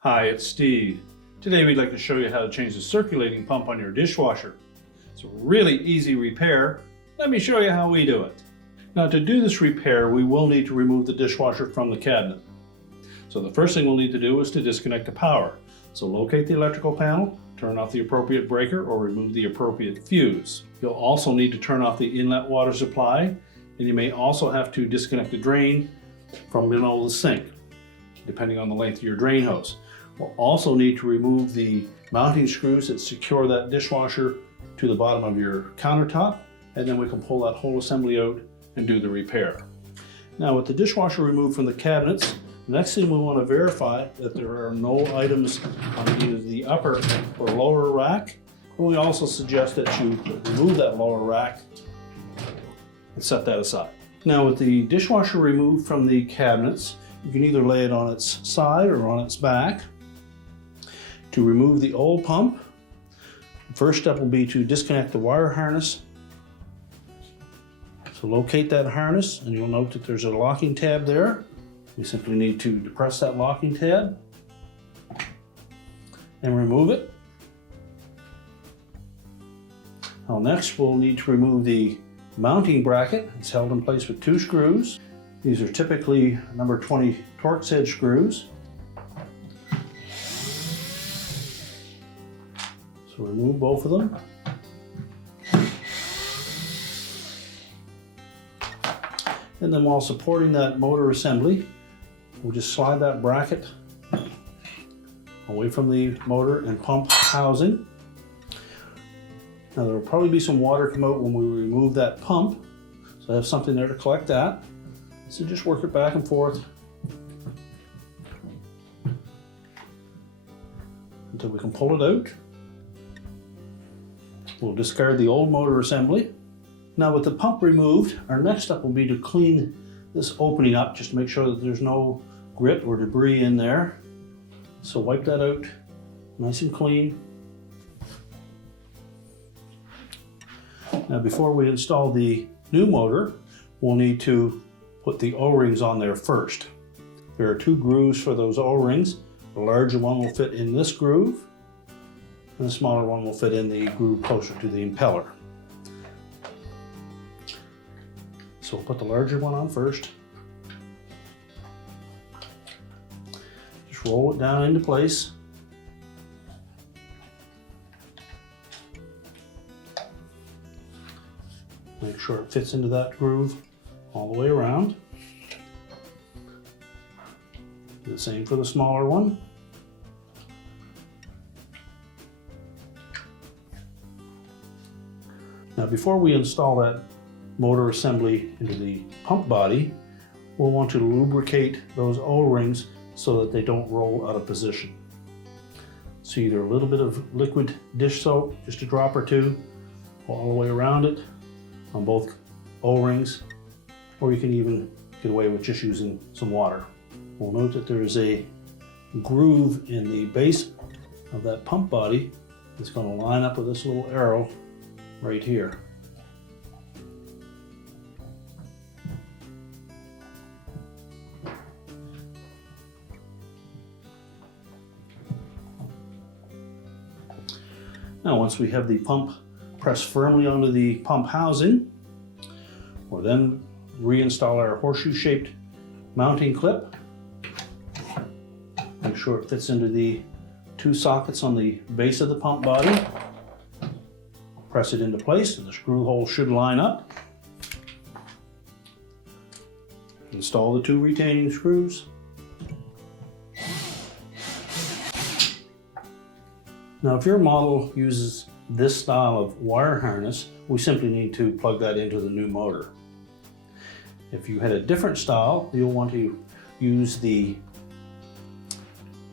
Hi, it's Steve. Today we'd like to show you how to change the circulating pump on your dishwasher. It's a really easy repair. Let me show you how we do it. Now, to do this repair, we will need to remove the dishwasher from the cabinet. So the first thing we'll need to do is to disconnect the power. So locate the electrical panel, turn off the appropriate breaker or remove the appropriate fuse. You'll also need to turn off the inlet water supply, and you may also have to disconnect the drain from below the sink, depending on the length of your drain hose. We'll also need to remove the mounting screws that secure that dishwasher to the bottom of your countertop, and then we can pull that whole assembly out and do the repair. Now, with the dishwasher removed from the cabinets, the next thing we want to verify that there are no items on either the upper or lower rack. And we also suggest that you remove that lower rack and set that aside. Now, with the dishwasher removed from the cabinets, you can either lay it on its side or on its back. To remove the old pump, the first step will be to disconnect the wire harness. So locate that harness, and you'll note that there's a locking tab there. We simply need to depress that locking tab and remove it. Now next, we'll need to remove the mounting bracket. It's held in place with 2 screws. These are typically number 20 Torx head screws. So remove both of them. And then while supporting that motor assembly, we'll just slide that bracket away from the motor and pump housing. Now there will probably be some water come out when we remove that pump, so I have something there to collect that. So just work it back and forth until we can pull it out. We'll discard the old motor assembly. Now, with the pump removed, our next step will be to clean this opening up, just to make sure that there's no grit or debris in there. So wipe that out nice and clean. Now, before we install the new motor, we'll need to put the O-rings on there first. There are 2 grooves for those O-rings. The larger one will fit in this groove, and the smaller one will fit in the groove closer to the impeller. So we'll put the larger one on first. Just roll it down into place. Make sure it fits into that groove all the way around. Do the same for the smaller one. Now, before we install that motor assembly into the pump body, we'll want to lubricate those O-rings so that they don't roll out of position. So either a little bit of liquid dish soap, just a drop or 2, all the way around it on both O-rings, or you can even get away with just using some water. We'll note that there is a groove in the base of that pump body that's going to line up with this little arrow right here. Now, once we have the pump pressed firmly onto the pump housing, we'll then reinstall our horseshoe-shaped mounting clip. Make sure it fits into the 2 sockets on the base of the pump body. Press it into place, and the screw hole should line up. Install the 2 retaining screws. Now, if your model uses this style of wire harness, we simply need to plug that into the new motor. If you had a different style, you'll want to use the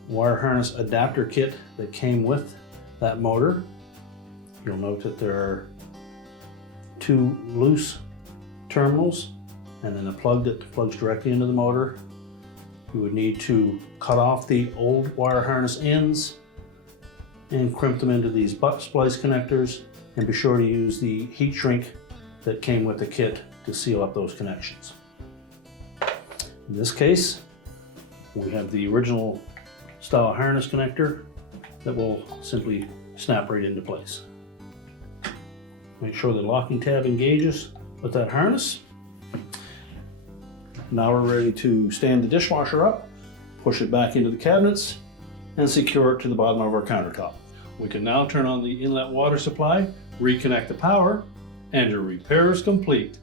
wire harness adapter kit that came with that motor. You'll note that there are 2 loose terminals and then a plug that plugs directly into the motor. You would need to cut off the old wire harness ends and crimp them into these butt splice connectors, and be sure to use the heat shrink that came with the kit to seal up those connections. In this case, we have the original style harness connector that will simply snap right into place. Make sure the locking tab engages with that harness. Now we're ready to stand the dishwasher up, push it back into the cabinets, and secure it to the bottom of our countertop. We can now turn on the inlet water supply, reconnect the power, and your repair is complete.